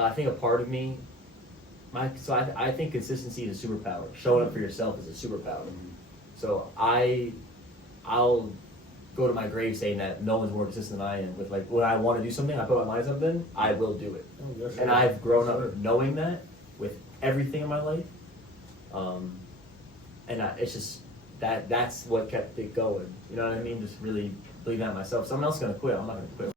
But I think a part of me, I think consistency is a superpower. Showing up for yourself is a superpower. So I'll go to my grave saying that no one's more consistent than I am. With like when I want to do something, I put my mind something, I will do it. And I've grown up knowing that with everything in my life. It's just that's what kept it going. You know what I mean? Just really believing that myself. Someone else is gonna quit. I'm not gonna quit.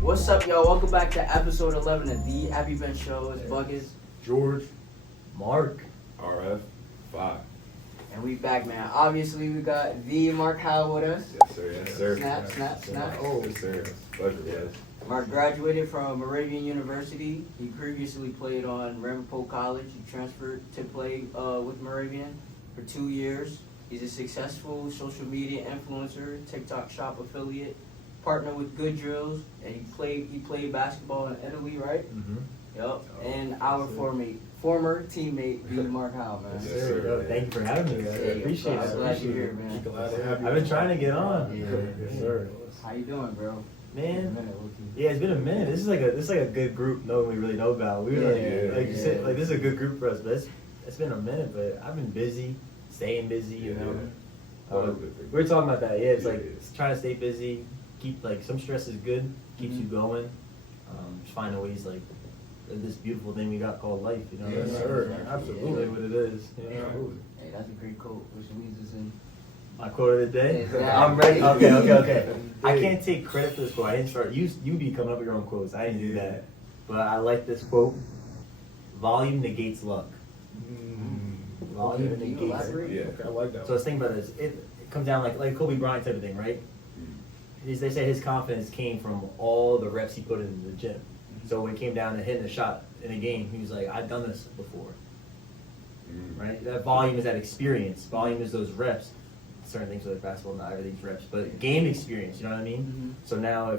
What's up, y'all? Welcome back to episode 11 of The Happy Ben Show. It's Buggers. George. Mark. RF. 5. And we back, man. Obviously, we got the Mark Howell with us. Yes, sir. Yes, sir. Snap. Oh, yes, sir. Pleasure, yes. Mark graduated from Moravian University. He previously played on Ramapo College. He transferred to play with Moravian for 2 years. He's a successful social media influencer, TikTok shop affiliate, partner with Good Drills, and he played basketball in Italy, right? Mm-hmm. Yup. And our former teammate, B. Mark Howell, man. Yes, There you go. Thank you for having me, guys. I appreciate I'm it. glad you're here, man. Glad to have you. I've been trying to get on. Yes, sir. How you doing, bro? Man, yeah, it's been a minute. This is like a good group. No one we really know about. We were like you said, like this is a good group for us. But it's been a minute. But I've been busy, staying busy. You know, we were talking about that. Yeah, it's like trying to stay busy. Keep like some stress is good. Keeps you going. Just finding ways like this beautiful thing we got called life. You know, Yes, sir. Absolutely. What it is. You know? Absolutely. Hey, that's a great quote, which leads us in. My quote of the day. Exactly. I'm ready. Okay. I can't take credit for this quote. I didn't start. You be coming up with your own quotes. I didn't do that, but I like this quote. Volume negates luck. Volume Can you negates. elaborate? Yeah. Okay, I like that. So let's think about this. It comes down like Kobe Bryant type of thing, right? They say his confidence came from all the reps he put in the gym. So when it came down to hitting a shot in a game, he was like, I've done this before. Right? That volume is that experience. Volume is those reps. Certain things like basketball, not everything's reps, but game experience, you know what I mean? So now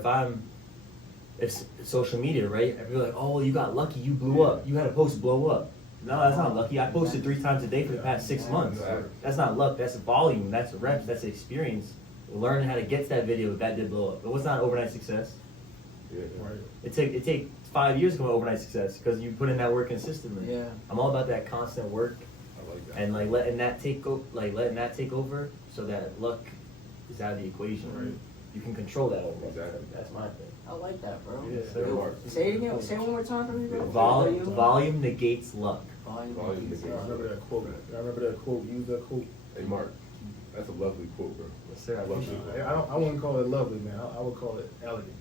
if social media, right? If you're like, oh, you got lucky, you blew up. You had a post blow up. No, that's not lucky. I posted 3 times a day for the past 6 months. That's not luck. That's volume. That's reps. That's experience. Learning how to get to that video that did blow up. It was not overnight success. Yeah. Right. It take 5 years to come to overnight success because you put in that work consistently. Yeah. I'm all about that constant work I like that. and like letting that take over so that luck is out of the equation. Right. You can control that over. Exactly. That's my thing. I like that, bro. Yeah, sir. Say it again. Say it one more time for me, bro. Volume negates luck. Volume. Volume. I remember that quote. Use that quote. Hey, Mark. That's a lovely quote, bro. Yes, sir. I love it. I wouldn't call it lovely, man. I would call it elegant.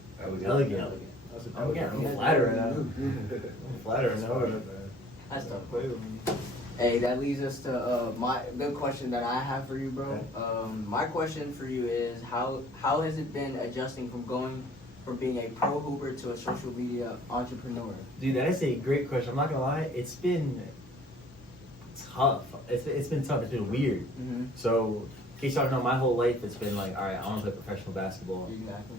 Elegant. That's I'm flattering now. I'm flattering now. That's tough. Hey, that leads us to my good question that I have for you, bro. Okay. My question for you is how has it been adjusting from being a pro hooper to a social media entrepreneur? Dude, that is a great question. I'm not gonna lie. It's been tough. It's been tough. It's been weird. Mm-hmm. So, in case y'all know, my whole life it's been like, all right, I want to play professional basketball. Exactly.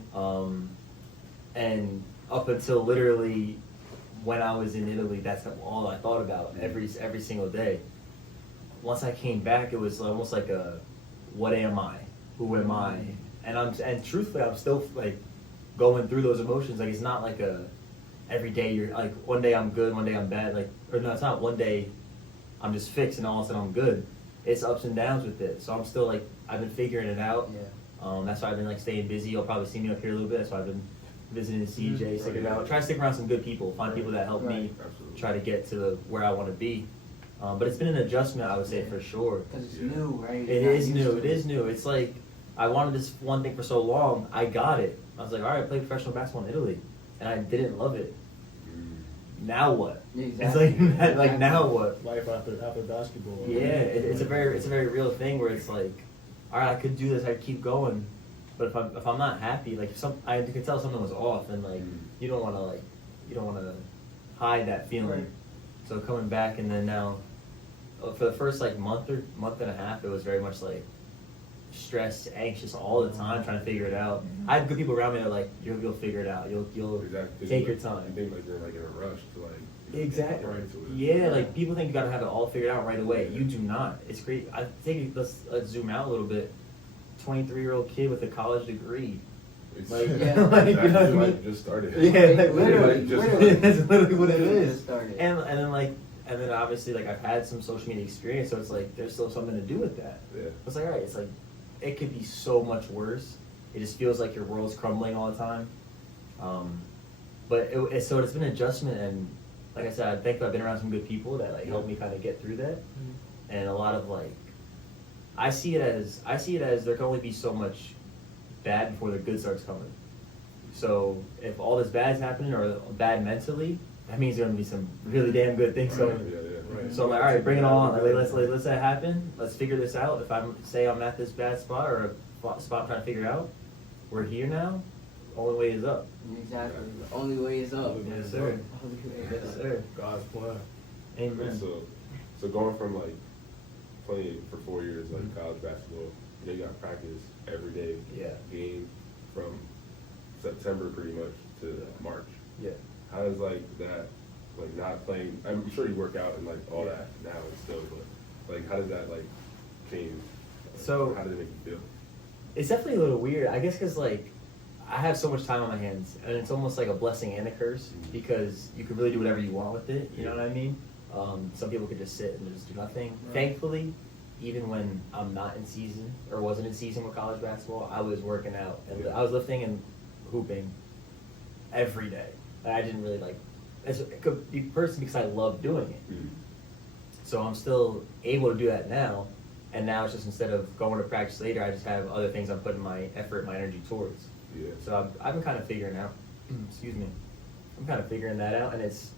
And up until literally when I was in Italy, that's all I thought about every single day. Once I came back, it was almost like a, what am I? Who am I? And truthfully, I'm still like going through those emotions. Like it's not like a every day you're like one day I'm good, one day I'm bad. Like or no, it's not one day I'm just fixed and all of a sudden I'm good. It's ups and downs with it. So I'm still like I've been figuring it out. Yeah. That's why I've been like staying busy. You'll probably see me up here a little bit. That's why I've been visiting CJ, sticking out. Try to stick around some good people, find people that help me try to get to where I want to be. But it's been an adjustment, I would say, for sure. Because it's new, right? It is new. It's like I wanted this one thing for so long. I got it. I was like, all right, I played professional basketball in Italy, and I didn't love it. Now what? Exactly. It's like now what? Life after basketball. Yeah, it's a very real thing where it's like, all right, I could do this, I keep going, but if I'm not happy, like I could tell something was off, and like you don't want to hide that feeling. Right. So coming back, and then now, for the first like month and a half, it was very much like stressed, anxious all the time, trying to figure it out. I had good people around me that are like, you'll figure it out. You'll Exactly. take your time. You think like you're like in a rush to like Exactly. Right to it. Yeah, like people think you gotta have it all figured out right away. You do not. It's great. I think let's zoom out a little bit. 23-year-old kid with a college degree. It's, Like, yeah. like, you know what I you mean? might just started. Yeah, like Literally, literally, that's literally what it Literally is. just started. And then obviously like I've had some social media experience, so it's like there's still something to do with that. Yeah. It's like, all right, it's like it could be so much worse. It just feels like your world's crumbling all the time. But so it's been an adjustment, and like I said, I think I've been around some good people that like helped me kind of get through that. And a lot of like, I see it as there can only be so much bad before the good starts coming. So if all this bad is happening or bad mentally, that means there's gonna be some really damn good things Right, coming. yeah, right. So I'm like, all right, bring it on. Like, let's that happen. Let's figure this out. If I'm at this bad spot or a spot I'm trying to figure out, we're here now. Only way is up. Exactly. The only way is up. Yes, sir. Only way is Yes, up. sir. God's plan. Amen. So going from like playing for 4 years like college basketball, you got practice every day. Yeah. Game from September pretty much to March. Yeah. How does like that, like not playing? I'm sure you work out and like all that now and still, but like how does that like change? So- how did it make you feel? It's definitely a little weird. I guess because like I have so much time on my hands, and it's almost like a blessing and a curse because you can really do whatever you want with it. You know what I mean? Some people could just sit and just do nothing. Right. Thankfully, even when I'm not in season or wasn't in season with college basketball, I was working out and I was lifting and hooping every day. I didn't really like. It could be personally because I love doing it. So I'm still able to do that now, and now it's just instead of going to practice later, I just have other things I'm putting my effort, my energy towards. Yeah. So I've been kind of figuring out. Excuse me. I'm kind of figuring that out, and it's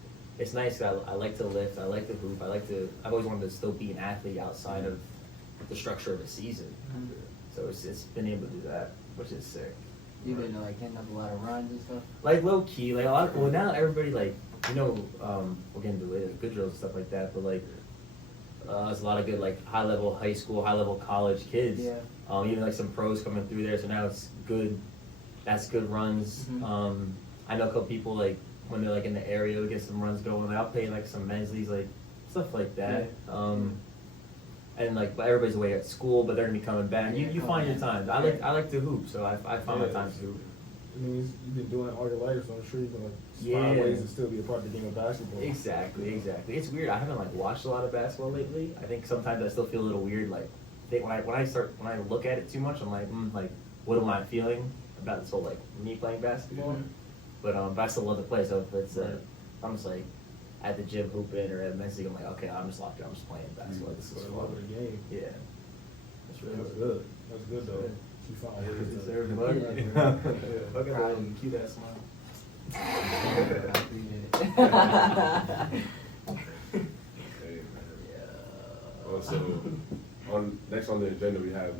nice. 'Cause I like to lift. I like to hoop. I've always wanted to still be an athlete outside of the structure of a season. So it's been able to do that, which is sick. You've been like hitting up a lot of runs and stuff. Like low key, like a lot. Well, now everybody like we'll get into later, good drills and stuff like that. But like, there's a lot of good like high level high school, high level college kids. Yeah. Even like some pros coming through there. So now it's good. That's good runs. Mhm. I know a couple people like when they're like in the area, we get some runs going. Like, I'll play like some men's leagues, like stuff like that. And like, but everybody's away at school, but they're gonna be coming back. Yeah, You coming find your back. times. I like to hoop, so I find my Yeah. times to hoop. I mean, you've been doing it all your life, so I'm sure you can like Yeah. find ways to still be a part of the game of basketball. Exactly. It's weird. I haven't like watched a lot of basketball lately. I think sometimes I still feel a little weird. Like, when I look at it too much, I'm like, what am I feeling about this whole like me playing basketball? Mhm. But I still love to play. So if it's I'm just like at the gym hooping or at men's league, I'm like, okay, I'm just locked in. I'm just playing basketball. This is So I fun. love the game. Yeah. That's really That's good. good. That's good though. Good. You found ways to Deserve bud. it. Yeah. Look at Proud. that cute ass smile. Hey, man. So next on the agenda we have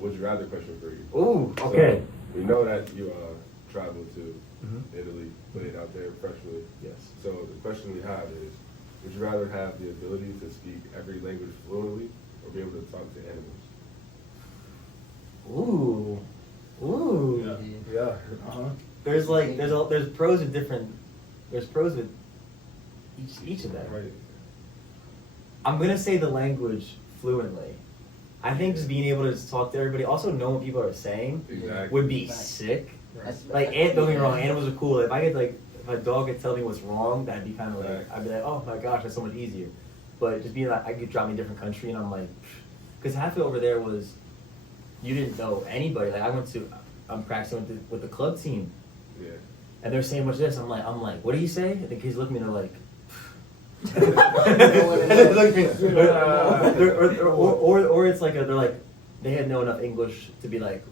would you rather question for you. Ooh, okay. So, we know that you traveled to Mhm. Italy, played out there professionally. Yes. So the question we have is, would you rather have the ability to speak every language fluently or be able to talk to animals? Ooh. Ooh. Yeah. Yeah. Uh-huh. There's pros with each of them. Right. I'm gonna say the language fluently. I think just being able to just talk to everybody, also know what people are saying, Exactly. would be Right. sick. That's- Like, don't get me wrong, animals are cool. If I could if a dog could tell me what's wrong, that'd be kind of like, Right. I'd be like, oh my gosh, that's so much easier. But just being like, I could drop me a different country, and I'm like, because half of it over there was, you didn't know anybody. Like I'm practicing with the club team, Yeah. and they're saying much of this. I'm like, what do you say? And the kids look at me, and they're like. or it's like they're like they had know enough English to be like,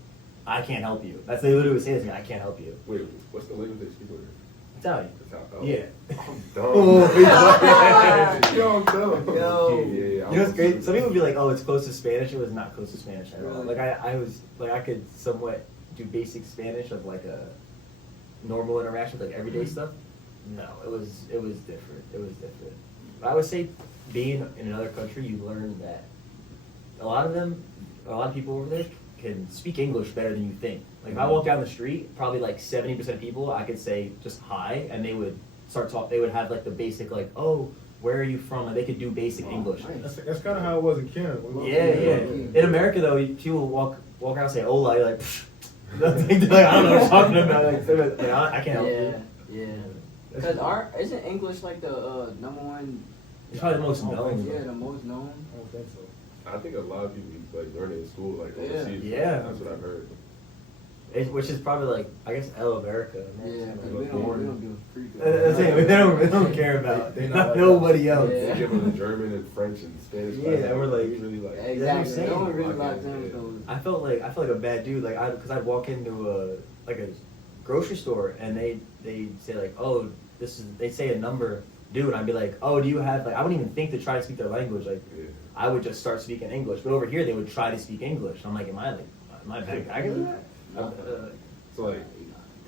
I can't help you. That's they literally say this to me. I can't help you. Wait, what's the language they speak over there? Italian. Oh. Yeah. I'm Oh, dumb. Yo, I'm dumb. Yo. Yeah. You know what's great? Some people would be like, oh, it's close to Spanish. It was not close to Spanish at all. Really? Like I was like I could somewhat do basic Spanish of like a normal interaction, like everyday stuff. No, it was different. It was different. But I would say being in another country, you learn that a lot of people over there can speak English better than you think. Like if I walk down the street, probably like 70% of people I could say just hi, and they would start talk. They would have like the basic like, oh, where are you from? Like they could do basic English. nice. That's kind of how it was in Canada. Yeah. In America though, people walk around and say hola, you're like, psh. Like, I don't know what you're talking about. Like, I can't help you. Yeah. Because isn't English like the number one? It's probably the most known. Yeah, the most known. I don't think so. I think a lot of people like learn it in school, like overseas. Yeah. That's what I've heard. Which is probably like, I guess, El America. Yeah, because Like, we don't give a freak. That's it. They don't care about They not like nobody else. Yeah. They give them German and French and Spanish. Yeah, classes. and we're like- We really like. That's what I'm Exactly. saying. No one really Lock locked in, in with yeah. those. I felt like a bad dude, like because I'd walk into a grocery store and they say like, oh, they say a number, dude, and I'd be like, oh, do you have like, I wouldn't even think to try to speak their language, like Yeah. I would just start speaking English, but over here they would try to speak English. I'm like, am I bad? I can do that. No. So like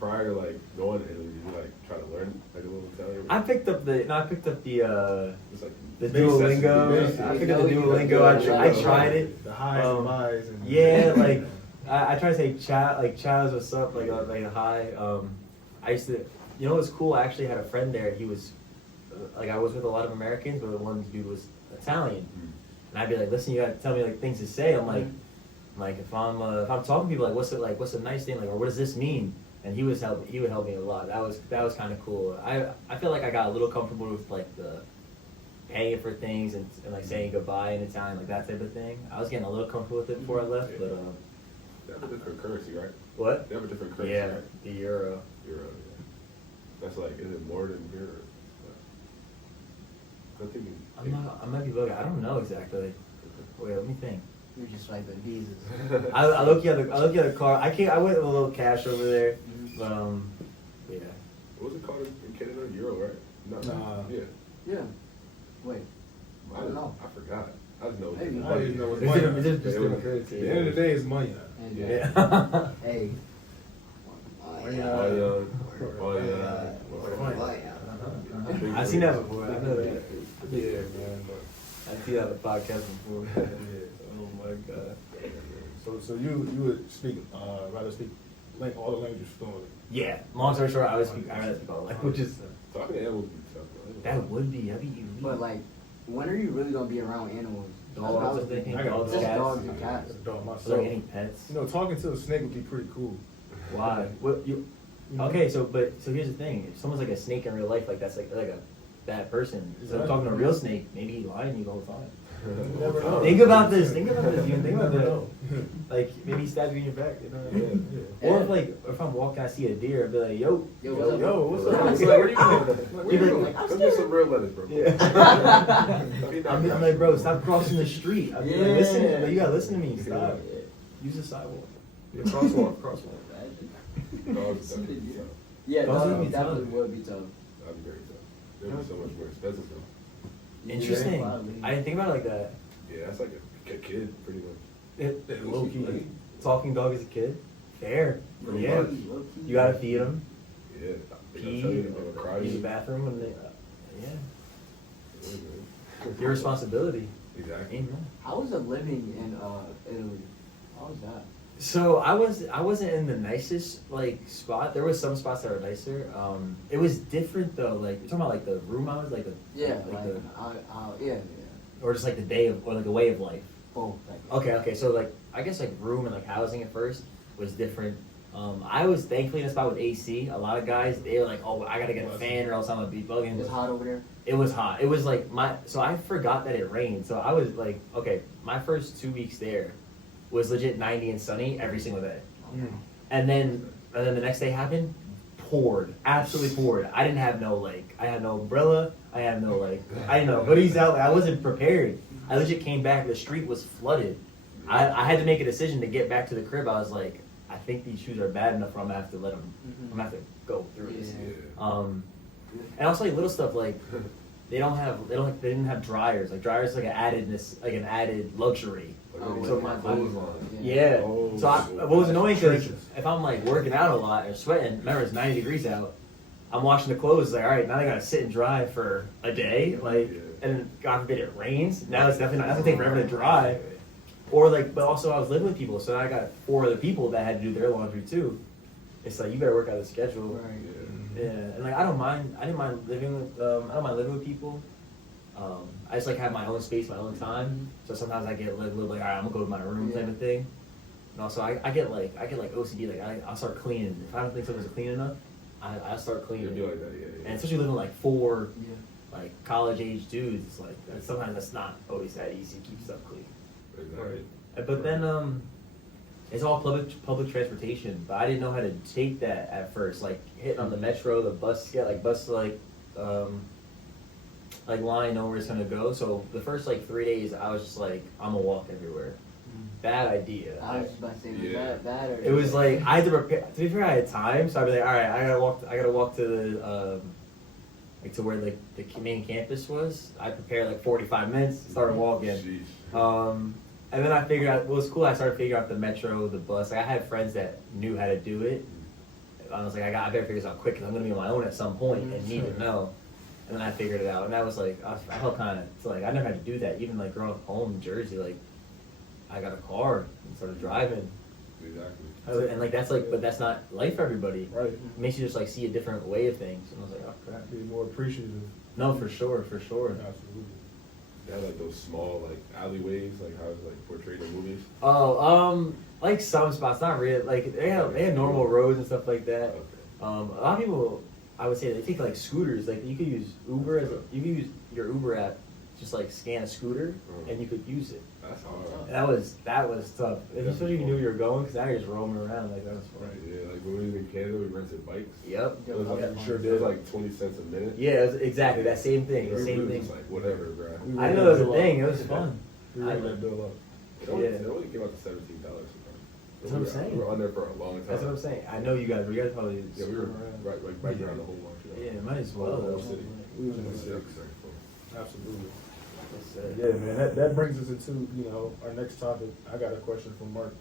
prior to like going to Italy, did you like try to learn like a little Italian? I picked up the It's like the basic Duolingo. necessity. I picked up the Duolingo. I tried it. The highs and buys and Yeah, like I try to say Chaz, what's up, like a hi. I used to, you know, what's cool. I actually had a friend there. He was like, I was with a lot of Americans, but one dude was Italian, and I'd be like, listen, you gotta tell me like things to say. I'm like, if I'm talking to people, like, what's a nice thing, like, or what does this mean? And he would help me a lot. That was kind of cool. I feel like I got a little comfortable with like the paying for things and like saying goodbye in Italian, like that type of thing. I was getting a little comfortable with it before I left, but They have a different currency, right? what? They have a different currency, Yeah, right? the euro. Euro, yeah. That's like, is it more than euro? I'm thinking. I might be bugging. I don't know exactly. Wait, let me think. You're just swiping visas. I look at the car. I went with a little cash over there, but yeah. What was it called in Canada? Euro, right? No. Nah. Yeah. Yeah. Wait. I don't know. I forgot. I just know. Maybe. I didn't know what's It's money. different- At it's just different currency. the end of the day, it's money. And, Yeah. Hey. I've seen that before. I know that. Yeah, man. But I've seen that on the podcast before. yeah. Oh my god. So you would speak rather speak like all the languages fluently. Yeah. Long story short, I rather speak all languages. Talking to animals would be tough, though. That would be. That'd be elite. But like, when are you really gonna be around animals? Dogs, I'm thinking. I got Dogs, Just cats. dogs and cats. As a dog So myself. like any pets. You know, talking to a snake would be pretty cool. Why? What you? Okay, so here's the thing. If someone's like a snake in real life, like that's like a bad person. So I'm talking to a real snake, maybe he's lying to you the whole time. You never know. Think about this. Dude. Think You about never that. know. Like maybe he stabs you in your back. You know what I Yeah, mean? yeah. Or if I'm walking, I see a deer, I'd be like, yo, Yo, what's up? Yo, what's What's up? up? What's up? Where you going? Where you going? Come get some real letters, bro. Yeah. I'm like, bro, stop crossing the street. I'm like, Yeah. listen, like, you gotta listen to me. Stop. Use the sidewalk. Yeah, crosswalk. Dogs is definitely Yeah. tough. Yeah, Dogs dogs would be definitely tough. would be tough. That'd be very tough. They'd be so much more expensive, though. Interesting. Yeah. I didn't think about it like that. Yeah, that's like a kid, pretty much. Low key. Like, Talking dog as a kid. Fair. Pretty Yeah. much. You gotta feed them. Yeah. Pee. They'll cry. Use the bathroom when they. Yeah. Yeah. Your responsibility. Exactly. Amen. How was it living in Italy? How was that? So I wasn't in the nicest like spot. There was some spots that were nicer. It was different though. Like you're talking about like the room I was like the Yeah, like the, yeah. or just like the day of or like a way of life. Both. Like, Okay. So like I guess like room and like housing at first was different. I was thankfully in a spot with AC. A lot of guys they were like, oh, I gotta get a fan or else I'm gonna be bugging. it's hot over there. It was hot. It was like so I forgot that it rained. So I was like, okay, my first 2 weeks there was legit 90 and sunny every single day. And then the next day happened, poured, absolutely poured. I didn't have I had no umbrella. I had no I didn't know hoodies out. I wasn't prepared. I legit came back. The street was flooded. I had to make a decision to get back to the crib. I was like, I think these shoes are bad enough where I'm gonna have to let them. I'm gonna have to go through this. Yeah. And also like little stuff like they didn't have dryers. Like dryers like an added luxury. Like, So my my- clothes on. Yeah. Oh, So so what was annoying because trenches. if I'm like working out a lot or sweating, remember it's 90 degrees out. I'm washing the clothes. It's like, all right, now they gotta sit and dry for a day. Like, Yeah. and God forbid it rains. Now it's definitely not. That's gonna take forever to dry. Or like, but also I was living with people, so I got 4 other people that had to do their laundry too. It's like you better work out a schedule. Right. Yeah. Yeah, and like I didn't mind living with people. I just like have my own space, my own time. So sometimes I get like a little like, all right, I'm gonna go to my room type of thing. And also I get like OCD. Like I'll start cleaning. If I don't think something's clean enough, I start cleaning. You do like that, yeah. And especially living with like 4 like college age dudes, it's like sometimes that's not always that easy to keep stuff clean. Exactly. But then it's all public transportation. But I didn't know how to take that at first. Like hitting on the metro, the bus line, know where it's gonna go. So the first like 3 days, I was just like, I'm gonna walk everywhere. Bad idea. I was just about to say, was that or It was like I had to prepare. To be fair, I had time, so I'd be like, all right, I gotta walk to the like to where like the main campus was. I prepared like 45 minutes, started walking. And then I figured out what was cool. I started figuring out the metro, the bus. Like I had friends that knew how to do it. I was like, I better figure this out quick because I'm gonna be on my own at some point and need to know. And then I figured it out, and I was like, I felt kind of like I never had to do that. Even like growing up home in Jersey, like I got a car and started driving. Exactly. And like that's like, but that's not life for everybody. Right. It makes you just like see a different way of things. And I was like, oh crap. Be more appreciative. No, for sure. Absolutely. They have like those small like alleyways, like how it's like portrayed in movies. Oh, like some spots, not real. Like they had normal roads and stuff like that. Okay. A lot of people, I would say, they take like scooters. Like you could use Uber you could use your Uber app, just like scan a scooter, and you could use it. That's hard. That was tough, especially if you knew where you were going, because now you're just roaming around. Like that was fun. Right, yeah, like when we was in Canada, we rented bikes. Yep. It was like, sure it did. was like 20 cents a minute. Yeah, it was exactly that same thing. The We same was thing. just like whatever, bro. I didn't know that was a thing. It was fun. We ran that bill up. It only came out to $17. That's what I'm saying. We were on there for a long time. That's what I'm saying. I know you guys probably. Yeah, we were right around the whole market. Yeah, might as well. Whole city. We was in the Six. six. Absolutely. Yes, Yeah, man. That brings us into our next topic. I got a question from Mark.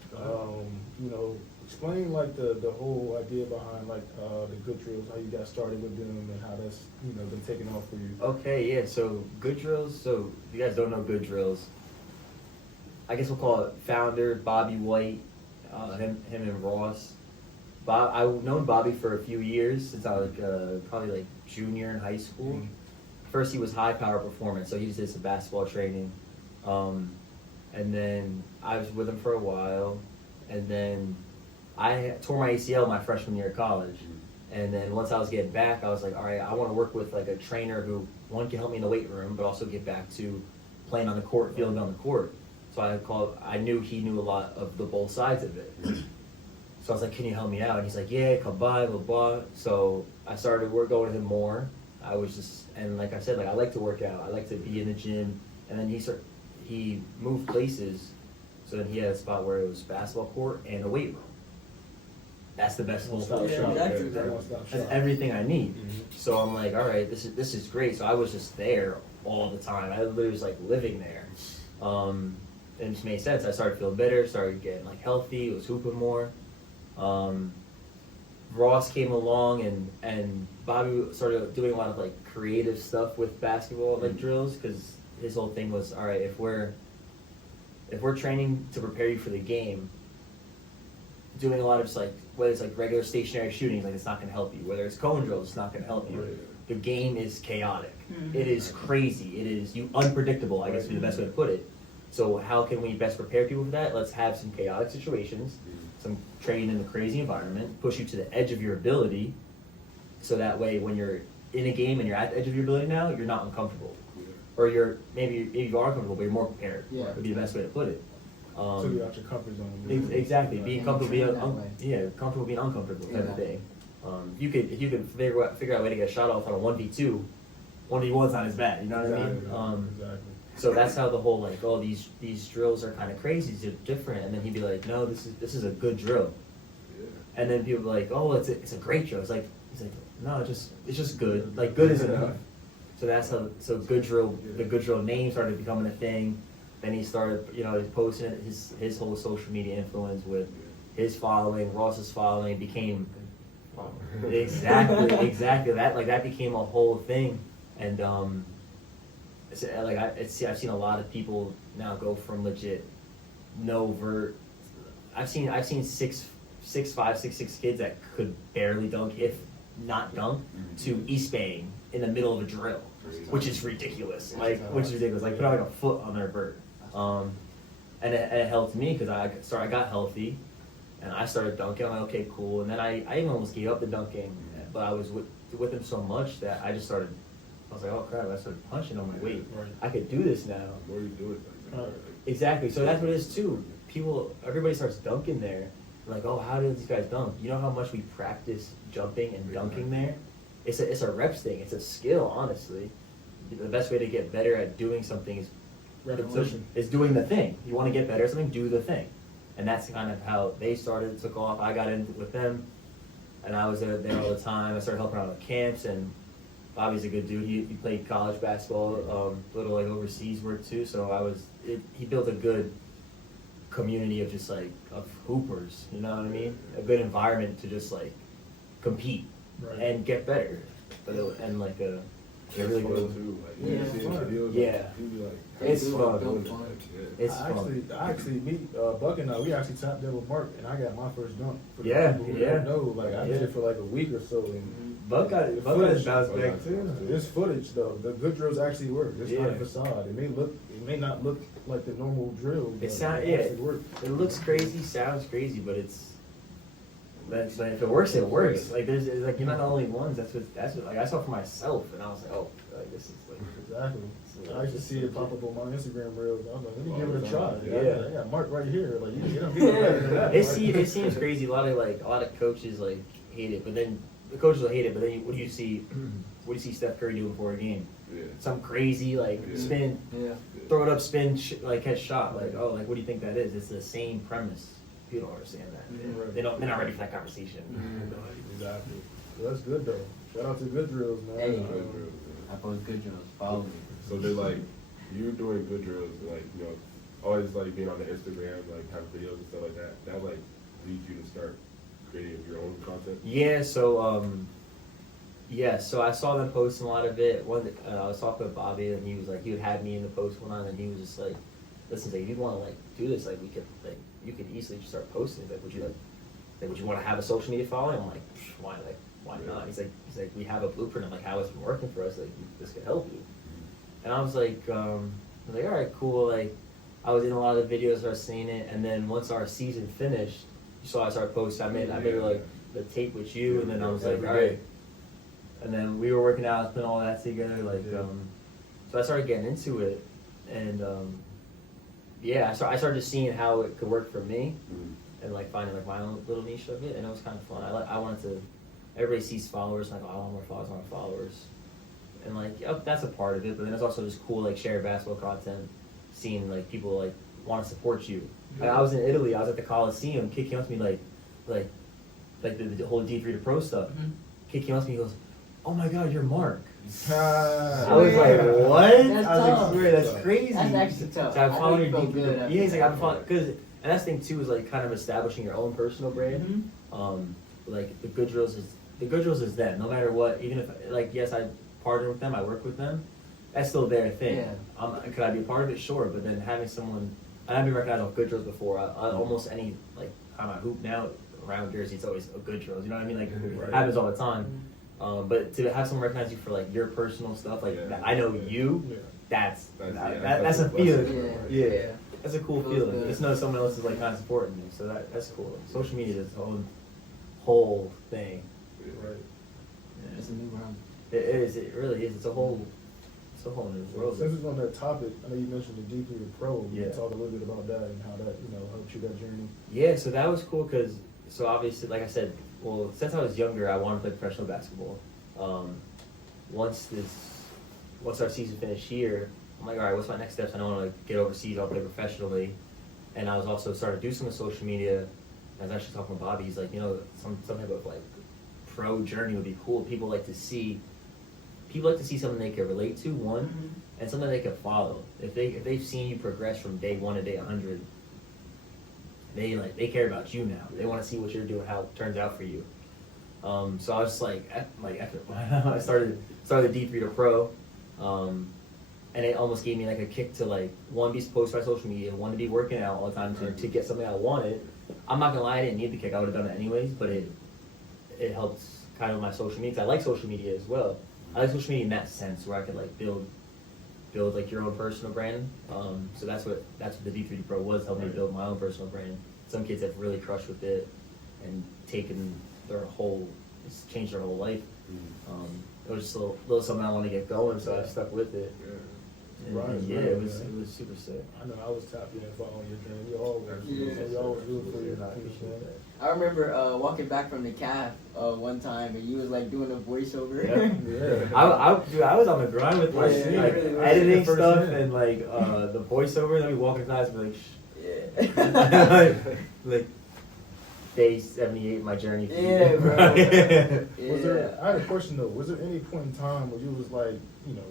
Explain like the whole idea behind like the good drills, how you got started with them, and how that's been taking off for you. Okay, yeah. So good drills. So if you guys don't know good drills, I guess we'll call it founder Bobby White, him and Ross. I've known Bobby for a few years since I was probably like junior in high school. Mm-hmm. First, he was high power performance, so he just did some basketball training, and then I was with him for a while, and then I tore my ACL my freshman year of college, and then once I was getting back, I was like, all right, I want to work with like a trainer who one can help me in the weight room, but also get back to playing on the court, feeling on the court. So I knew he knew a lot of the both sides of it. So I was like, can you help me out? And he's like, yeah, come by, blah, blah. So I started going to him more. I was just, and like I said, like I like to work out. I like to be in the gym. And then he moved places. So then he had a spot where it was basketball court and a weight room. That's the best whole One-stop shop. shop. exactly. Yeah, one-stop That's shop. everything I need. Mhm. So I'm like, all right, this is great. So I was just there all the time. I literally was like living there. It just made sense. I started feeling better, started getting like healthy, was hooping more. Ross came along and Bobby started doing a lot of like creative stuff with basketball, like drills, because his whole thing was, all right, if we're training to prepare you for the game, doing a lot of just like, whether it's like regular stationary shooting, like it's not going to help you. Whether it's cone drills, it's not going to help you. Right. The game is chaotic. It is crazy. It is unpredictable, I guess would be the best way to put it. So how can we best prepare people for that? Let's have some chaotic situations, some training in a crazy environment, push you to the edge of your ability, so that way when you're in a game and you're at the edge of your ability now, you're not uncomfortable. Or maybe you are comfortable, but you're more prepared. Yeah. Would be the best way to put it. So you're out your comfort zone. Exactly. Being comfortable being That way. comfortable being uncomfortable type of Yeah. thing. If you could figure out a way to get a shot off on a 1v2, 1v1's not as bad. You know what I mean? Exactly. So that's how the whole like, oh, these drills are kind of crazy, they're different, and then he'd be like, no, this is a good drill, Yeah. and then people be like, oh, it's a great drill. He's like, no, it's just good. Like good is enough. So that's how good drill, the good drill name started becoming a thing. Then he started, posting it, his whole social media influence with his following, Ross's following became exactly that became a whole thing, and I've seen a lot of people now go from legit no vert. I've seen 6'5", 6'6" kids that could barely dunk if not dunk to East Baying in the middle of a drill, which is ridiculous. Like, put out like a foot on their vert. And it helped me because I got healthy, and I started dunking. I'm like, okay, cool. And then I even almost gave up the dunking, but I was with him so much that I just started. I was like, oh crap! I started punching on my weight. Right. I could do this now. The more you do it, like, Exactly. So that's what it is too. Everybody starts dunking there. Like, oh, how do these guys dunk? You know how much we practice jumping and dunking there? It's a reps thing. It's a skill, honestly. The best way to get better at doing something is Repetition. Is doing the thing. You want to get better at something, do the thing. And that's kind of how they started, took off. I got in with them, and I was there all the time. I started helping out at camps, and Bobby's a good dude. He played college basketball, little like overseas work too. So he built a good community of just like of hoopers. You know what I mean? A good environment to just like compete and get better. And like a really good. too. Like, Yeah, you see it's fun. videos, Yeah. like, you be like, It's "Hey, fun. doing Fun. it." Yeah. It's fun. I actually beat Buck and I. We actually tapped in with Mark, and I got my first dunk. For the Yeah, people who yeah. don't know, like I did Yeah. it for like a week or so. And Buck got his bounce back too. This footage though, the good drills actually work. It's not a Yeah. facade. It may not look like the normal drill. But It actually works. It looks crazy, sounds crazy, but but if it works, it works. Like it's like you're not the only ones. That's what like I saw for myself, and I was like, oh, like this is like Exactly. I used to see it pop up on my Instagram reels. I'm like, let me give it a try. Yeah. I got Mark right here. Like you don't get better than that. it seems crazy. A lot of coaches like hate it, but then the coaches will hate it. But then what do you see? What do you see Steph Curry do before a game? Yeah. Some crazy like Yeah. spin, Yeah. throw it up, spin, like catch shot. Like oh, like what do you think that is? It's the same premise. People don't understand that. Right. They're not ready for that conversation. Exactly. So that's good though. Shout out to good drills, man. Hey. Good drills, I yeah. post good drills. Follow me. So they're like, you're doing good drills, like, you know, always like being on the Instagram, like having videos and stuff like that. That like leads you to start creating your own content. Yeah, so I saw them posting a lot of it. I was talking with Bobby, and he was like, he would have me in the post one on, and he was just like, listen, like, if you want to like do this, like, we could like, you could easily just start posting. Like, would you want to have a social media following? I'm like, why not? He's like, we have a blueprint of like how it's been working for us. Like, this could help you. And I was like, all right, cool. Like, I was in a lot of the videos, I was seeing it, and then once our season finished, you saw I started posting. I made like the tape with you, and then I was like, all right. And then we were working out, putting all that together, like, so I started getting into it, and I started just seeing how it could work for me, and like finding like my own little niche of it, and it was kind of fun. I wanted to. Everybody sees followers, like, oh, I want more followers, and like, yep, that's a part of it. But then it's also just cool, like, share basketball content, seeing like people like want to support you. Like, I was in Italy, I was at the Coliseum. Kid came up to me like the whole D3 to Pro stuff. Kid came up to me, he goes, "Oh my God, you're Mark." I was like, "What?" That's I was tough. like, "That's crazy." That's actually tough. So I'm I following think you your feel good after Yeah, he's like, that. I'm following because, and that's the thing too is like kind of establishing your own personal brand. Like the good drills is them. No matter what, even if like yes, I partner with them, I work with them. That's still their thing. Yeah. Could I be a part of it? Sure, but then having someone, and I've been recognized on good drills before. Almost any like time I hoop now around Jersey, it's always a good drills. You know what I mean? Like it happens all the time. But to have someone recognize you for like your personal stuff, like I know you, that's a feeling. Yeah. That's a cool feeling. Good. Just know someone else is like not supporting me, so that's cool. Social media is its own whole thing. Right. It's a new round. It is. It really is. It's a whole new world. Since it's on that topic, I know you mentioned the D3 to Pro. You Yeah. can talk a little bit about that and how that helped you that journey. Yeah, so that was cool because obviously, like I said, well, since I was younger, I wanted to play professional basketball. Once our season finished here, I'm like, all right, what's my next steps? I don't want to like get overseas. I'll play professionally, and I was also starting to do some of social media. I was actually talking with Bobby. He's like, some type of like pro journey would be cool. People like to see something they can relate to, and something they can follow. If they've seen you progress from day 1 to day 100, they care about you now. They want to see what you're doing, how it turns out for you. So I was just like I started D3 to Pro, and it almost gave me like a kick to like one, be posted by social media, one, to be working out all the time to get something I wanted. I'm not gonna lie, I didn't need the kick. I would have done it anyways, but it helped kind of my social media. 'Cause I like social media as well. I like social media in that sense where I could like build like your own personal brand. So that's what the D3D Pro was, helping me build my own personal brand. Some kids have really crushed with it and taken it's changed their whole life. It was just a little something I wanted to get going, so I stuck with it. And, it was super sick. I know I was tapped in following your journey. You always, Yeah. you always do it for your I team, appreciate man. that. I remember walking back from the calf one time, and you was like doing a voiceover. Yeah. I was on the grind with my Yeah, like really was. editing First stuff hand. and like the voiceover. I'd be walking by and be like, Yeah. like day 78, my journey. Yeah, bro. Was there? I had a question though. Was there any point in time where you was like,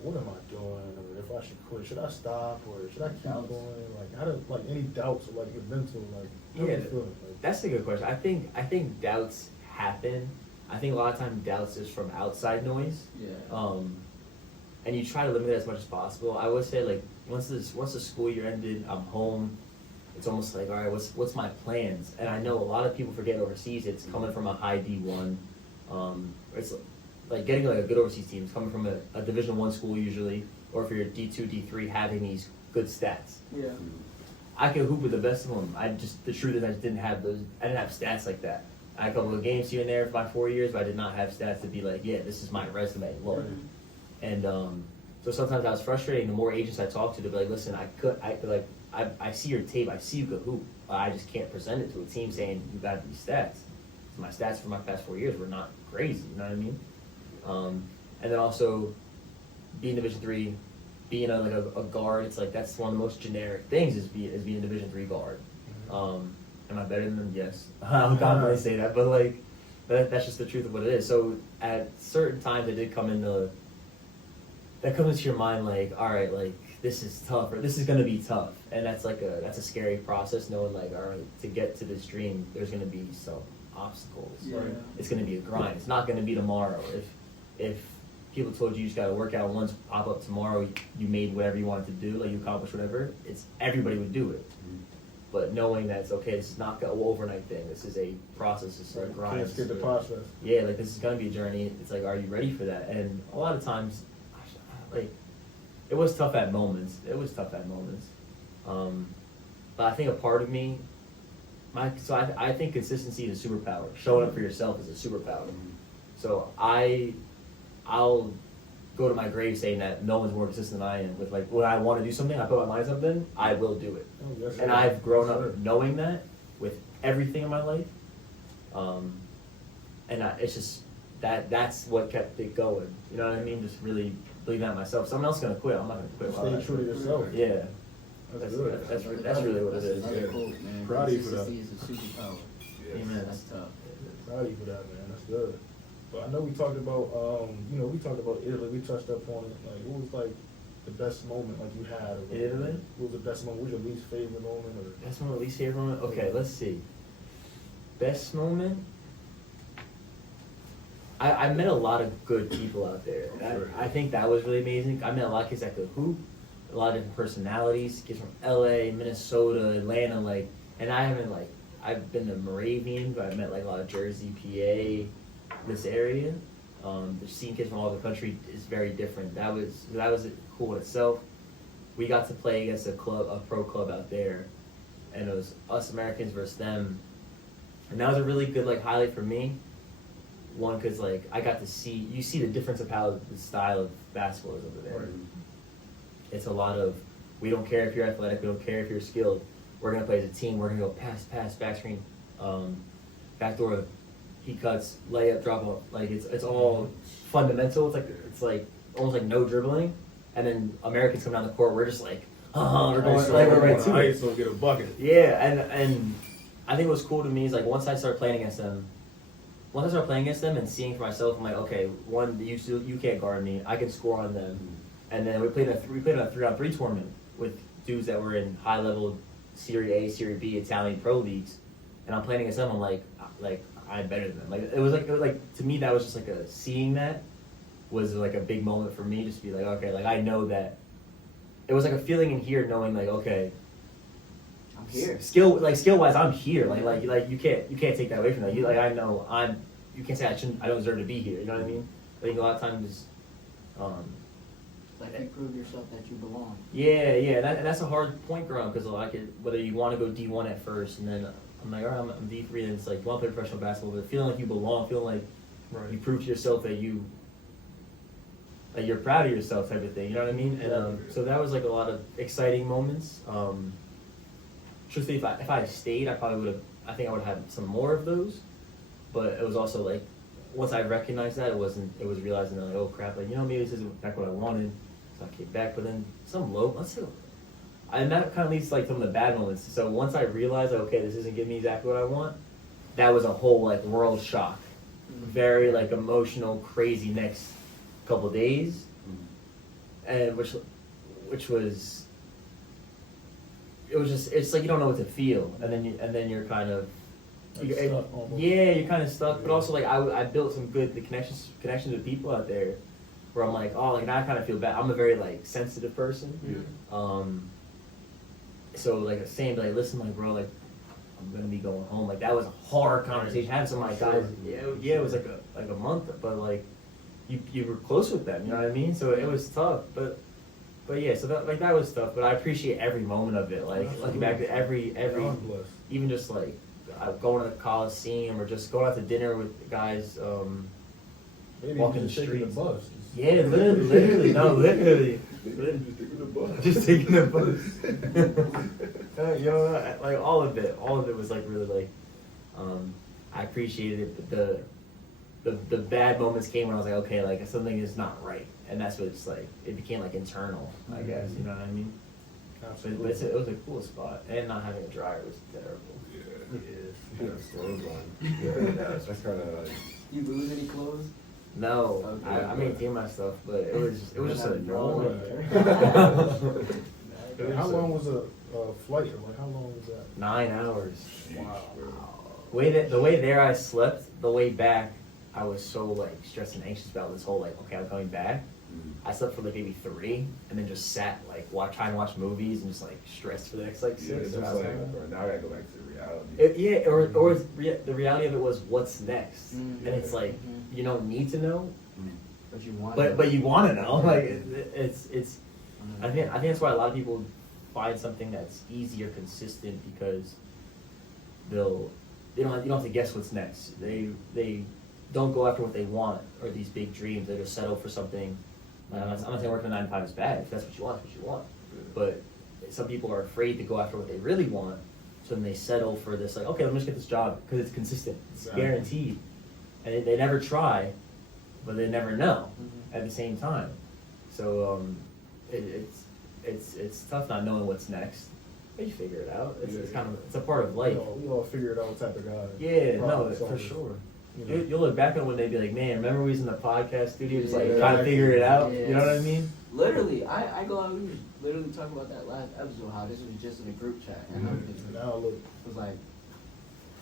what am I doing? Or if I should quit, should I stop or should I keep Doubts. going? Like, how did like any doubts or like your mental like? How Yeah. you feeling? Like, That's a good question. I think doubts happen. I think a lot of times doubts is from outside noise. Yeah. And you try to limit it as much as possible. I would say like once the school year ended, I'm home. It's almost like, all right, what's my plans? And I know a lot of people forget overseas. It's coming from a high D1. It's like getting like a good overseas team. It's coming from a Division I school usually, or if you're D2, D3, having these good stats. Yeah. I could hoop with the best of them. The truth is I just didn't have those. I didn't have stats like that. I had a couple of games here and there for my 4 years, but I did not have stats to be like, yeah, this is my resume. Look. And so sometimes I was frustrated. The more agents I talked to, they'd be like, listen, I see your tape. I see you could hoop. But I just can't present it to a team saying you got these stats. So my stats for my past 4 years were not crazy. You know what I mean? And then also being Division III, being a guard, it's like that's one of the most generic things is being a Division III guard. Am I better than them? Yes. I'll confidently say that, but like that's just the truth of what it is. So at certain times, that comes into your mind like, all right, like this is tough, or this is gonna be tough, and that's a scary process, knowing like, all right, to get to this dream, there's gonna be some obstacles. Yeah. It's gonna be a grind. It's not gonna be tomorrow. If people told you just gotta work out once, pop up tomorrow, you made whatever you wanted to do, like you accomplished whatever, everybody would do it. But knowing that it's okay, this is not an overnight thing. This is a process. This is a grind. Can't skip the process. Yeah, like this is gonna be a journey. It's like, are you ready for that? And a lot of times, like, it was tough at moments. But I think a part of me, I think consistency is a superpower. Showing up for yourself is a superpower. So I'll go to my grave saying that no one's more consistent than I am. With like when I want to do something, I put my mind on something, I will do it. Oh, yes, And sir. I've grown Yes, up sir. knowing that with everything in my life. It's just that's what kept it going. You know what I mean? Just really believing that in myself. Someone else is gonna quit. I'm not gonna quit. Stay true to yourself. Yeah. That's good. That's really what it is. Another quote, man. Proud of you for that. Consistency is a superpower. Amen. That's tough. Proud of you for that, man. That's good. But I know we talked about, we talked about Italy. We touched up on it. Like, what was like the best moment like you had? Or, In Italy? What was the best moment? What was your least favorite moment? Or Best moment, least favorite moment? Okay, let's see. Best moment? I met a lot of good people out there. I think that was really amazing. I met a lot of kids that could hoop, a lot of different personalities, kids from LA, Minnesota, Atlanta, like, and I've been to Moravian, but I've met like a lot of Jersey, PA, this area. Seeing kids from all over the country is very different. That was cool in itself. We got to play against a pro club out there, and it was us Americans versus them, and that was a really good like highlight for me. One, because like I got to see the difference of how the style of basketball is over there. Right. It's a lot of, we don't care if you're athletic, we don't care if you're skilled. We're gonna play as a team. We're gonna go pass, back screen, backdoor, he cuts, layup, drop off. Like it's all fundamental. It's like almost like no dribbling. And then Americans come down the court. We're just like, we're going right to it. So get a bucket. Yeah, and I think what's cool to me is like once I start playing against them and seeing for myself, I'm like, okay, one, you can't guard me. I can score on them. And then we played a 3-on-3 tournament with dudes that were in high level Serie A, Serie B, Italian pro leagues, and I'm playing against them. I'm like I'm better than them. Like it was like to me that was just like seeing that was like a big moment for me. Just to be like, okay, like I know that it was like a feeling in here knowing like, okay, I'm here. Skill wise, I'm here. Like you can't take that away from that. I know you can't say I don't deserve to be here. You know what I mean? I think a lot of times, Like you prove yourself that you belong. yeah, and that's a hard point growing because like whether you want to go D1 at first and then I'm like, all right, I'm D3 and it's like you want to play professional basketball, but feeling like you belong, feeling like you prove to yourself that you're proud of yourself type of thing. You know what I mean? And so that was like a lot of exciting moments. Truthfully, if I had stayed, I probably would have. I think I would have had some more of those. But it was also like once I recognized that, it was realizing that like, oh crap, like maybe this isn't exactly what I wanted. So I came back, but then and that kind of leads to like some of the bad moments. So once I realized, okay, this isn't giving me exactly what I want, that was a whole like world shock, very like emotional, crazy next couple of days, and which was it's like you don't know what to feel, and then you're kind of you're kind of stuck. But also like I built some good connections with people out there. Where I'm like, oh, like now I kind of feel bad. I'm a very like sensitive person, so like same like listen, like bro, like I'm gonna be going home. Like that was a hard conversation. Having some like guys, it was like a month, but like you were close with them, you know what I mean? So it was tough, but yeah, so that was tough. But I appreciate every moment of it. Like looking back at every even just like going to the Coliseum or just going out to dinner with guys. Maybe walking the just taking streets. the bus. Yeah, literally, no, literally. Just taking the bus. Like all of it was like really like, I appreciated it, but the bad moments came when I was like, okay, like something is not right, and that's what it's like. It became like internal, I guess. You know what I mean? Absolutely. But it was a cool spot, and not having a dryer was terrible. That's kind of like. You lose any clothes? No, Okay. I maintained my stuff, but it was just annoying. How long was a flight? Like how long was that? 9 hours. Wow. The way there I slept. The way back, I was so like stressed and anxious about this whole like, okay, I'm coming back. I slept for like maybe 3, and then just sat like trying to watch movies and just like stressed for the next like 6. It's just like, now I gotta go back to reality. The reality of it was what's next, and it's like you don't need to know, But you want. but you want to know. Like it's. I think that's why a lot of people find something that's easy or consistent because you don't have to guess what's next. They don't go after what they want or these big dreams. They just settle for something. I'm not saying working a 9 to 5 is bad. If that's what you want, that's what you want. But some people are afraid to go after what they really want, so then they settle for this. Like, okay, let me just get this job because it's consistent, it's guaranteed, and they never try, but they never know at the same time. So it's tough not knowing what's next. But you figure it out. It's kind of a part of life. We all figure it out what type of guy. Yeah, no, for sure. You'll look back on when they'd be like, man, remember we was in the podcast studio just like trying to figure it out? Yes. You know what I mean? Literally, I go out, we was literally talking about that last episode, how this was just in a group chat. And Now look. it was like,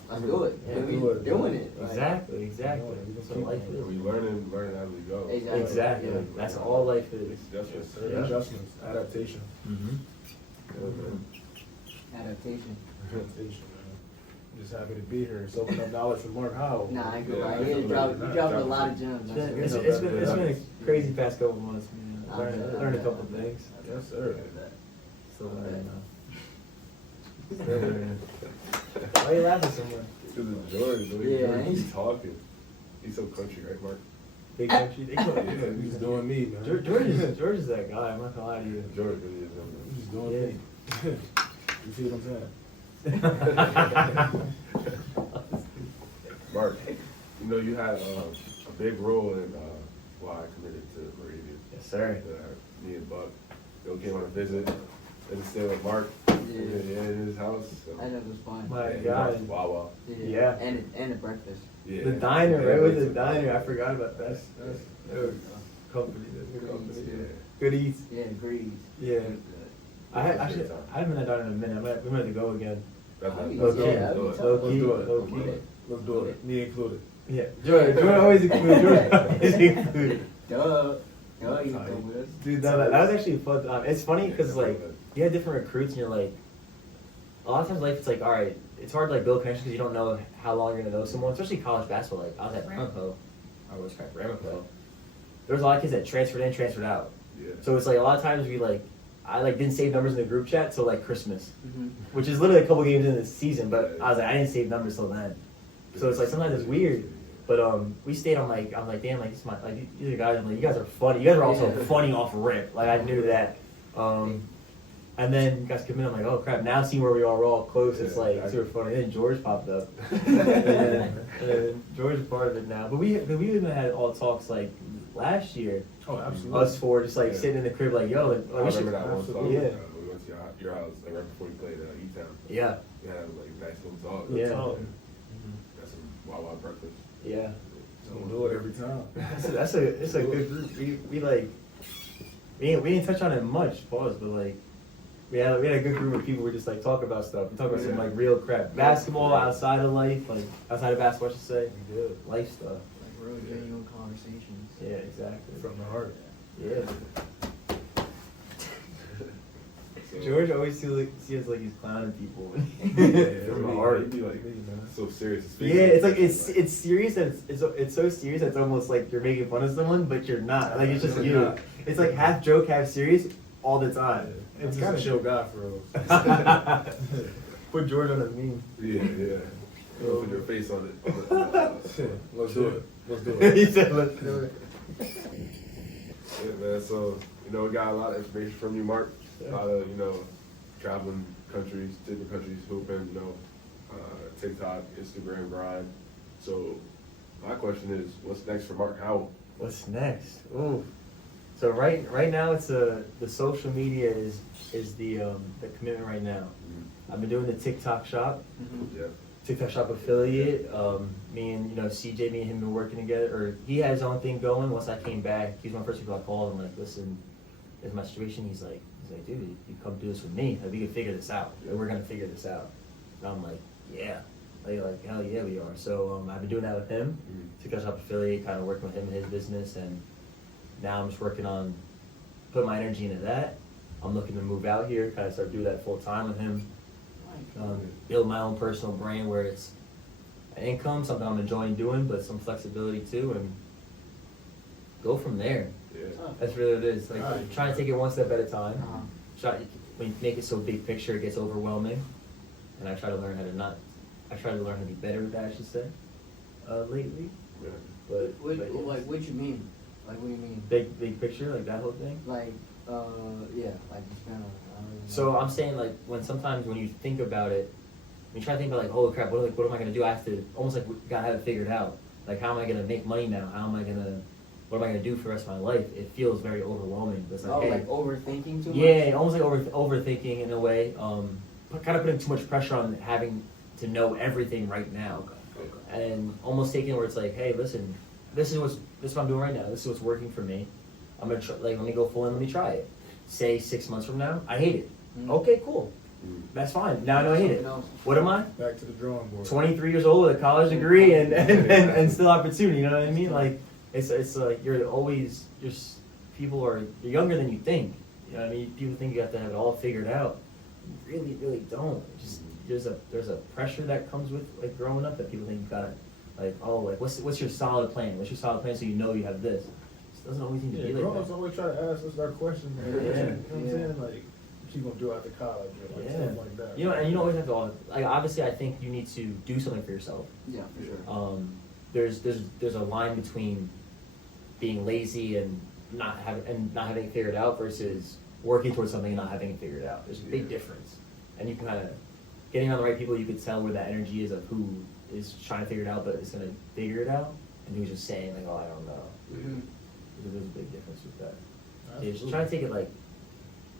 let's do it. Yeah, And we doing it. Like, Exactly. So life is. We learning as we go. Exactly. Yeah. That's all life is. Adjustments. Yeah. Adjustments, adaptation. Adaptation. Adaptation, man. I'm just happy to be here. Soaking up knowledge from Mark Howell. Nah, I ain't gonna lie. You dropped a lot of gems. It's been a crazy past couple months, man. Learned a couple things. Yes, sir. Still learning now. Why are you laughing so much? Because it's George, he's talking. He's so country, right, Mark? Big country. He's doing me, man. George is that guy. I'm not gonna lie to you. George really is. He's doing me. You see what I'm saying? Mark, you had a big role in why I committed to Moravian. Yes, sir. Me and Buck, came on a visit. And stay with Mark in his house. So. I know it was fun. My God. Wow. Yeah. And the breakfast. Yeah. The diner, right? With the diner. I forgot about that. Good company. Good eats. Yeah, agreed. Yeah. I haven't been at that diner in a minute. We might have to go again. Let's Low do it. Let's do it. Me included. Yeah. Jordan always included. Duh, you can come with us. Dude, that was actually fun. It's funny because like you have different recruits and you're like, a lot of times life it's like, all right, it's hard to like build connections because you don't know how long you're gonna know someone, especially college basketball. Like I was at Ramapo, I was at Ramapo. There was a lot of kids that transferred in, transferred out. Yeah. So it's like a lot of times I like didn't save numbers in the group chat till like Christmas, Mm-hmm. which is literally a couple games into the season. But I was like, I didn't save numbers till then. So it's like sometimes it's weird. But we stayed on like I'm like damn like this my like these are guys I'm like you guys are funny. You guys are also funny off rip. Like I knew that. And then you guys come in, I'm like, oh crap, now seeing where we are, we're all close, it's like super funny. And then George popped up. and then George is part of it now. But we even had all talks like last year. Oh, absolutely. Us four just like sitting in the crib like, yo, I we should. remember that one song. Yeah. We went to your house like right before you played E-Town. Yeah. We had like nice little talk. Yeah. That's some wild breakfast. Yeah. Don't do it every time. It's a good group. We like we didn't touch on it much, pause, but like we had a good group of people who just like talk about stuff. We talk about some like real crap. Basketball outside of life, like outside of basketball I should say. We did. Life stuff. Like real genuine conversations. Yeah, exactly. From the heart. Yeah. So, George always sees us like he's clowning people. from the the heart. It'd be like so serious. Yeah, it's like it's serious and it's so serious that it's almost like you're making fun of someone, but you're not. Like it's just you. not. It's like half joke, half serious all the time. It's kind of chill guy for real. Put George on a meme. Yeah. You put your face on it. Let's do it. Let's do it. He said, "Let's do it." Yeah, man. So we got a lot of information from you, Mark. A lot of traveling countries, different countries, hooping. TikTok, Instagram grind. So my question is, what's next for Mark Howell? What's next? Ooh. So right now it's the social media is the commitment right now. I've been doing the TikTok shop. Mm-hmm. Yeah. TikTok shop affiliate. Me and CJ, me and him been working together. Or he had his own thing going. Once I came back, he's one of the first people I called. I'm like, listen, this is my situation. He's like, dude, you come do this with me. Like, we can figure this out. Like, we're gonna figure this out. And I'm like, yeah. Like hell yeah, we are. So I've been doing that with him. TikTok shop affiliate, kind of working with him in his business, and now I'm just working on putting my energy into that. I'm looking to move out here, kind of start doing that full time with him. Build my own personal brand where it's an income, something I'm enjoying doing, but some flexibility too, and go from there. Yeah. That's really what it is. Like trying to take it one step at a time. Uh-huh. When you make it so big picture, it gets overwhelming, and I try to learn how to not. I try to learn how to be better with that, I should say. Lately, Yeah. but yeah. Like what you mean? Like what do you mean? Big picture, like that whole thing. Like yeah, like you spend So I'm saying like sometimes when you think about it, when you try to think about like, oh crap, what am I gonna do? I have to almost like gotta have it figured out. Like how am I gonna make money now? What am I gonna do for the rest of my life? It feels very overwhelming. But it's like, hey, like overthinking too much? yeah, almost like overthinking in a way. But kind of putting too much pressure on having to know everything right now, and almost taking it where it's like, hey, listen, this is what I'm doing right now. This is what's working for me. I'm gonna try, let me go full in. Let me try it. Say 6 months from now, I hate it. Mm. Okay, cool. That's fine. Now I know I hate it. Something else. What am I? Back to the drawing board. 23 years old with a college degree and still opportunity. You know what I mean? Like it's like you're younger than you think. You know what I mean? People think you have to have it all figured out. You really don't. Just there's a pressure that comes with like growing up that people think you gotta what's your solid plan? What's your solid plan so you know you have this? It doesn't always need to be like Grown-ups that. always try to ask us our questions. Like, Yeah. you know what I'm saying? Like, what you gonna do after college or like something like that. And you don't always have to like obviously I think you need to do something for yourself. Yeah, for sure. There's a line between being lazy and not having it figured out versus working towards something and not having it figured out. There's a big difference, and you can kind of getting around the right people. You could tell where that energy is of who is trying to figure it out, but is going to figure it out, and who's just saying like, "Oh, I don't know." Mm-hmm. There's a big difference with that. Absolutely. Just try to take it like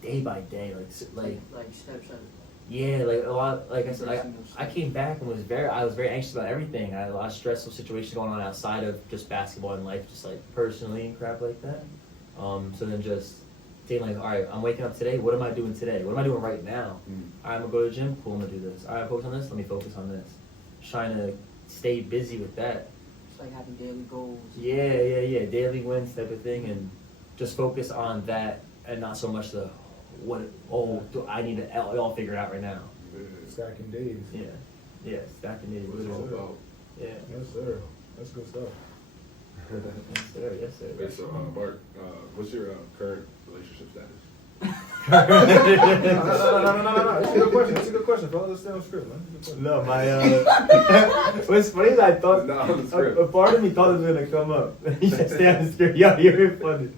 day by day, like steps at yeah, like a lot. Like I said, I came back and I was very anxious about everything. I had a lot of stressful situations going on outside of just basketball and life, just like personally and crap like that. So then just thinking like, all right, I'm waking up today. What am I doing today? What am I doing right now? All right, I'm gonna go to the gym. Cool, I'm gonna do this. All right, I focus on this. Let me focus on this. Just trying to stay busy with that. It's like having daily goals. Yeah. Daily wins type of thing, and just focus on that, and not so much I need it all figured out right now. Stacking days. Yeah. Yeah, stagnated. What's it all about? Yeah. Yes, sir. That's good stuff. Yes, sir. Yes, sir. Wait, so Mark, what's your current relationship status? No. That's a good question. That's a good question, fella. Let's stay on script, man. That's a good question. No, my what's funny is I thought Not on the script. a part of me thought it was gonna come up. He said stay on the script. Yo, you're funny.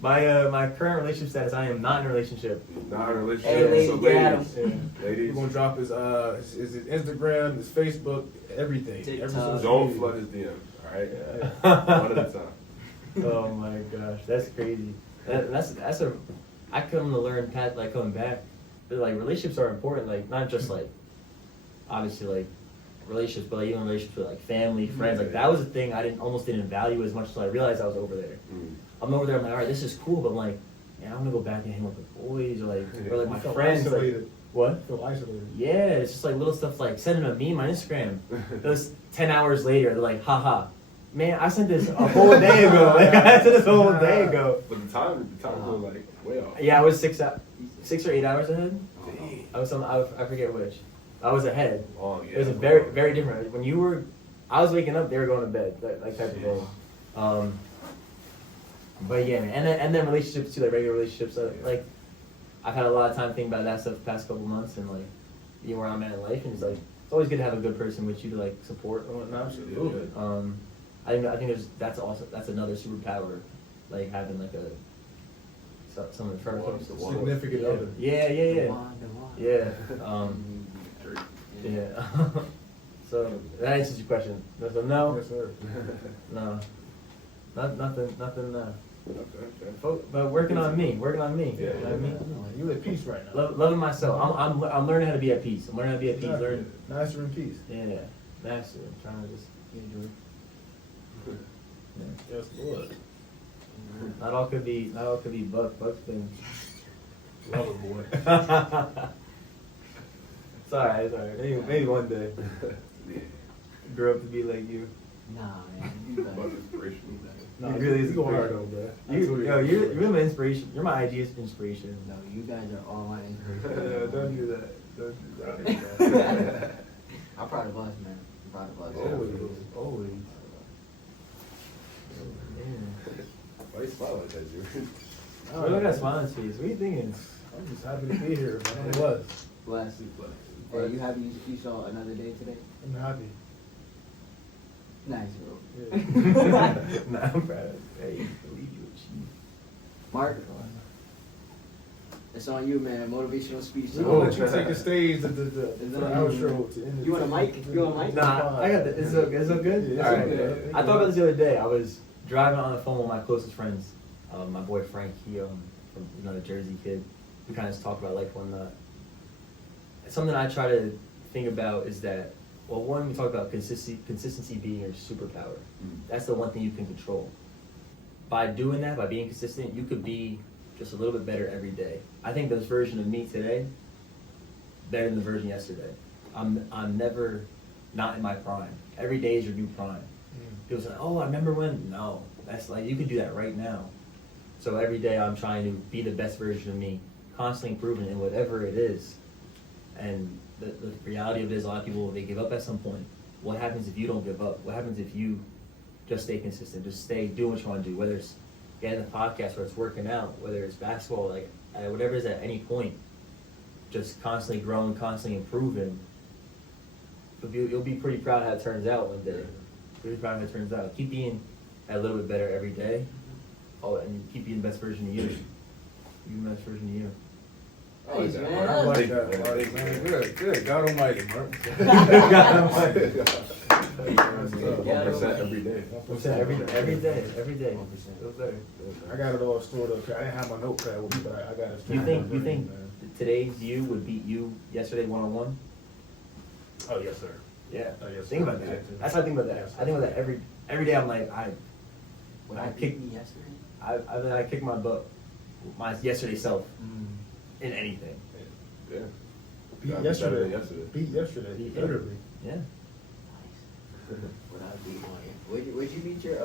My current relationship status, I am not in a relationship. Not in a relationship. Hey, ladies, so get at ladies, him. We're ladies, gonna drop his Instagram, his Facebook, everything. TikTok. Every social don't media. flood his DMs. All right, Yeah. one at a time. Oh my gosh, that's crazy. That's a I come to learn like coming back. That, like relationships are important. Like not just like obviously like relationships, but like even relationships with like family, friends. Like that was a thing I almost didn't value as much until I realized I was over there. Mm. I'm over there. I'm like, all right, this is cool, but I'm like, yeah, I want to go back and hang with the boys or like my You felt friends. Like, isolated. what? You feel isolated. Yeah, it's just like little stuff like sending a meme on Instagram. Those 10 hours later, they're like, haha. Man, I sent this a whole day ago. Like, I sent this a whole day ago. But the time was like way off. Yeah, I was 6 or 8 hours ahead. Dang. I was I forget which. I was ahead. Long, yeah. It was a very, very different. When you were, I was waking up, they were going to bed, like type of day. But yeah, man. And then relationships too, like regular relationships. Like, I've had a lot of time thinking about that stuff the past couple months and like, you know, where I'm at in life, and it's like, it's always good to have a good person with you to like support and whatnot. Absolutely. I think that's another superpower, like having like someone in front of you. Significant other. Yeah. Yeah. Yeah. So that answers your question. So no, Yes, sir. no, nothing. Okay. But working on me. You know what I mean? You at peace right now. Loving myself. I'm learning how to be at peace. I'm learning how to be at peace. Learning. Master in peace. Yeah. Master. I'm trying to just. Yes, Lord. Not all could be Buck things. Love it, boy. It's alright. Maybe one day. Grow up to be like you. Nah, man. You But guys. inspirational. Nah, You really is you going hard inspirational. though, man. You're my inspiration. You're my ideas inspiration. No, you guys are all my Don't do that. Don't do that. I'm proud of us, man. I'm proud of us. Always. Yeah. Why you smile like that, dude? Look at that smiling face. What are you thinking? I'm just happy to be here, man. I was. Blessed. Hey, you happy you saw another day today? I'm happy. Nice, bro. Yeah. Nah, I'm proud. Hey, believe you achieve. Mark, it's on you, man. A motivational speech. We're gonna let you take the stage for the outro to end the You want a mic? You want a mic? Nah, I got that. Is it good? Yeah, All it's right. good. I thought about this the other day. I was driving on the phone with my closest friends. My boy Frank, he from another Jersey kid. We kind of just talked about life one night. Something I try to think about is that, well, one, we talk about consistency being your superpower. That's the one thing you can control. By doing that, by being consistent, you could be just a little bit better every day. I think this version of me today, better than the version yesterday. I'm never not in my prime. Every day is your new prime. People say, oh, I remember when? No, that's like, you can do that right now. So every day I'm trying to be the best version of me, constantly improving in whatever it is. And the reality of it is a lot of people, they give up at some point. What happens if you don't give up? What happens if you just stay consistent, just stay doing what you want to do, whether it's getting a podcast, whether it's working out, whether it's basketball, like whatever it is at any point, just constantly growing, constantly improving. You'll be pretty proud how it turns out one day. Pretty proud how it turns out. Keep being a little bit better every day. Oh, and keep being the best version of you. Be the best version of you. Thanks, that, man. Mark. I like Thank that, you, Mark, thank you, man. man. Good. God Almighty, Mark. Yeah. 1% every day. Every day. 1%. Feels better. I got it all stored up. I didn't have my notepad with me, but I got it stored You up. think today's you would beat you yesterday 1-on-1? Oh, yes, sir. Yeah. Oh, yes, Think sir. about that. That's how I think about that. Yes, I think about that every day. I'm like, When I I kick- kicked me yesterday? I kick my butt, my yesterday self in anything. Yeah. Beat Got yesterday. better than Beat yesterday. Beat Literally. Yeah. Nice. What I beat on you. Would you beat your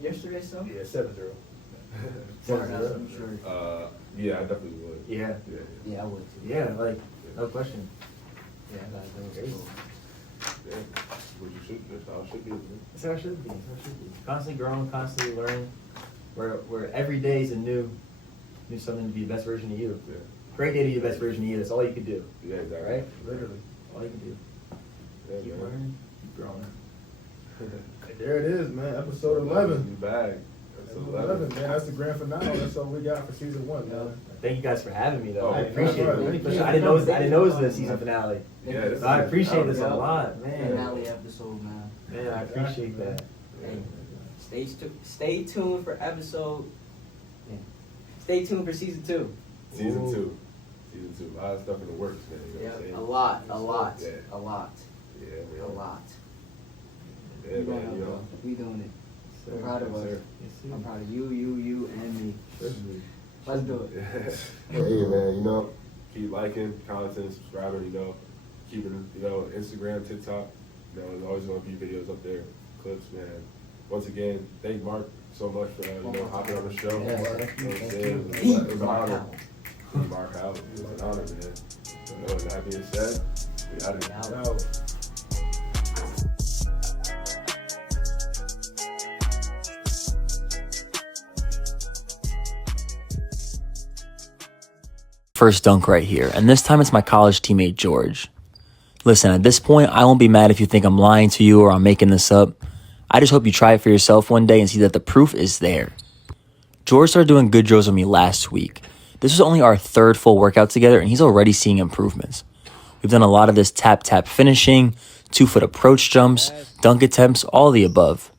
yesterday self? Yeah, 7-0. Mark, 7-0. I'm sure. Yeah, I definitely would. Yeah. Yeah. Yeah, I would too. Yeah. Like no question. Yeah, I got those. Crazy. Cool. Yeah, what you should, that's how it should be. Man. That's how it should be. That's how it should be. Constantly growing, constantly learning. Where every day is a new something to be the best version of you. Yeah. Great day to be the best version of you. That's all you can do. Yeah, exactly. Right? Literally. All you can do. Yeah, Keep man. learning, keep growing. There it is, man. Episode 11. You bag. Episode 11, man. That's the grand finale. That's all we got for season 1, man. Thank you guys for having me, though. Oh, I appreciate right. it. I didn't know it was the season finale. Yeah, this So I is- appreciate this a Yep. lot, man. Finale episode, man. Man, I appreciate that. Hey, stay tuned for episode. Yeah. Stay tuned for season 2. Season Ooh. 2. Season 2. A lot of stuff in the works, man. You know what I'm Yeah, saying? a lot. Yeah. A lot. Yeah, man. A lot. Yeah, We man. doing You it, know. bro. We doing it. Sir. I'm proud of Yes, us. sir. Yes, sir. I'm proud of you, and me. Let's do it. Hey, man, you know, keep liking, commenting, subscribing, you know, keeping, you know, Instagram, TikTok. You know, there's always going to be videos up there, clips, man. Once again, thank Mark so much for, you know, hopping on the show. Yeah, You know thank you, what I'm thank saying? you. It was an honor. Mark Howell. It was an honor, man. You know, and that being said, we out of here. Now, First dunk right here, and this time it's my college teammate George. Listen, at this point, I won't be mad if you think I'm lying to you or I'm making this up. I just hope you try it for yourself one day and see that the proof is there. George started doing good drills with me last week. This was only our third full workout together, and he's already seeing improvements. We've done a lot of this tap-tap finishing, 2-foot approach jumps, dunk attempts, all the above.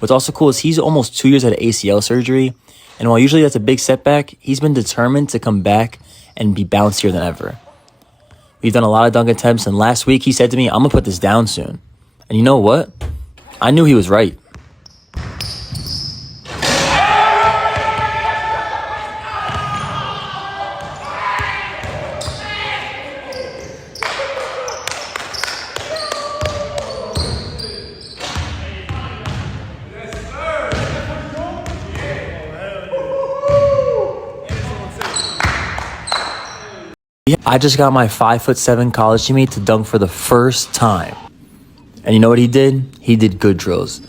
What's also cool is he's almost 2 years out of ACL surgery, and while usually that's a big setback, he's been determined to come back and be bouncier than ever. We've done a lot of dunk attempts, and last week he said to me, I'm going to put this down soon. And you know what? I knew he was right. I just got my 5'7" college teammate to dunk for the first time. And you know what he did? He did good drills.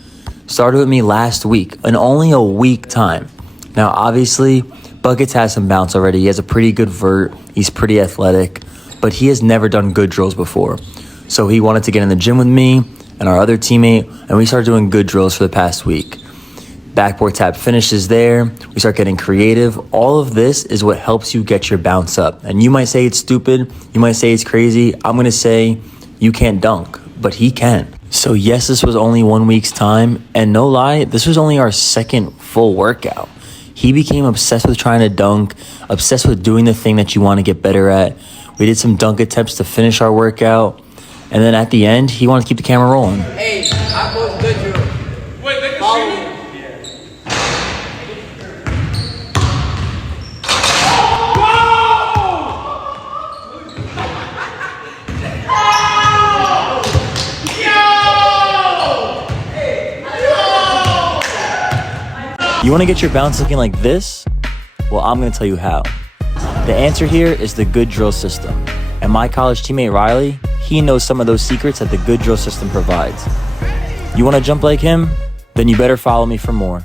Started with me last week, in only a week time. Now, obviously, Buckets has some bounce already. He has a pretty good vert. He's pretty athletic. But he has never done good drills before. So he wanted to get in the gym with me and our other teammate, and we started doing good drills for the past week. Backboard tap finishes there. We start getting creative. All of this is what helps you get your bounce up. And you might say it's stupid. You might say it's crazy. I'm going to say you can't dunk, but he can. So yes, this was only 1 week's time. And no lie, this was only our second full workout. He became obsessed with trying to dunk, obsessed with doing the thing that you want to get better at. We did some dunk attempts to finish our workout. And then at the end, he wanted to keep the camera rolling. Hey, I post good drill. Wait, they can Follow see me. me? You want to get your bounce looking like this? Well, I'm going to tell you how. The answer here is the good drill system. And my college teammate Riley, he knows some of those secrets that the good drill system provides. You want to jump like him? Then you better follow me for more.